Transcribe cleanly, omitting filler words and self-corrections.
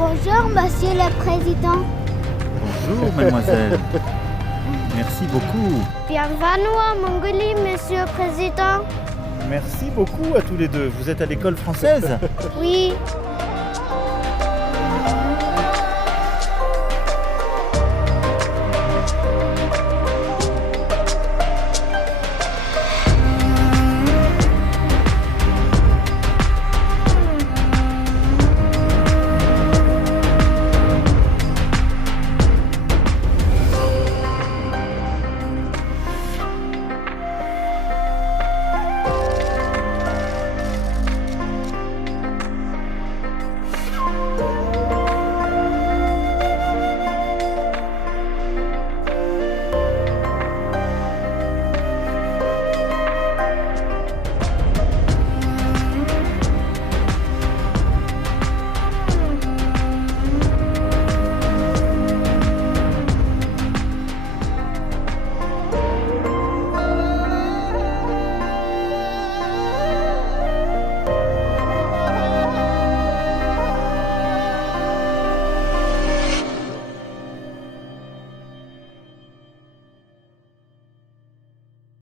Bonjour, monsieur le président. Bonjour, mademoiselle. Merci beaucoup. Bienvenue en Mongolie, monsieur le président. Merci beaucoup à tous les deux. Vous êtes à l'école française? Oui,